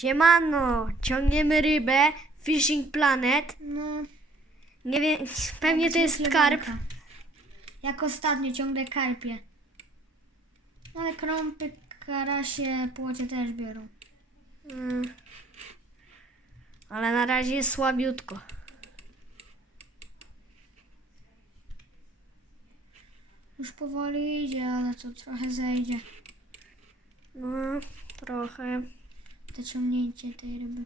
Siemano, ciągniemy rybę. Fishing Planet. No, Nie wiem, pewnie to jest karp. Jak ostatnio ciągle karpie. Ale krąpy, karasie, płocie też biorą. Mm. Ale na razie jest słabiutko. Już powoli idzie, ale to trochę zejdzie. No, trochę. To ciągnięcie tej ryby.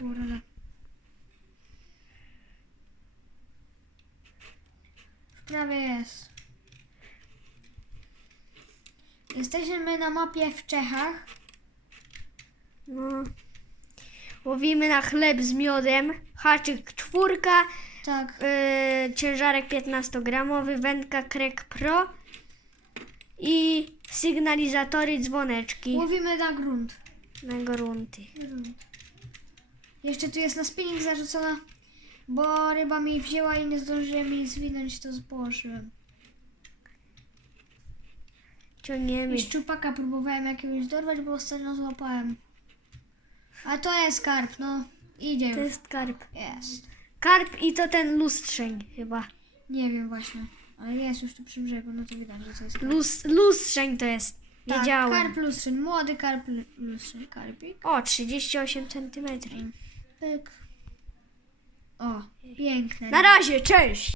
Już prawie jest. Jesteśmy na mapie w Czechach. No. Łowimy na chleb z miodem. Haczyk czwórka. Tak. Yy, ciężarek 15-gramowy. Wędka Krek Pro. I sygnalizatory dzwoneczki Łowimy na grunt. na grunty. grunt. Jeszcze tu jest na spinning zarzucona, bo ryba mi wzięła i nie zdążyłem jej zwinąć, to zpołożyłem. Ciągniemy. I szczupaka próbowałem jakiegoś dorwać, bo ostatnio złapałem. A to jest karp, no. Idzie To już. jest karp. Jest. Karp i to ten lustrzeń chyba. Nie wiem właśnie. Ale jest już tu przy brzegu, no to widać, że to jest karp. Lus, lustrzeń to jest. Tak, Wiedziałem. karp lustrzyn, młody karp lu- lustrzyn, karpik. O, 38 cm. Pyk. O, piękne. Na razie, cześć!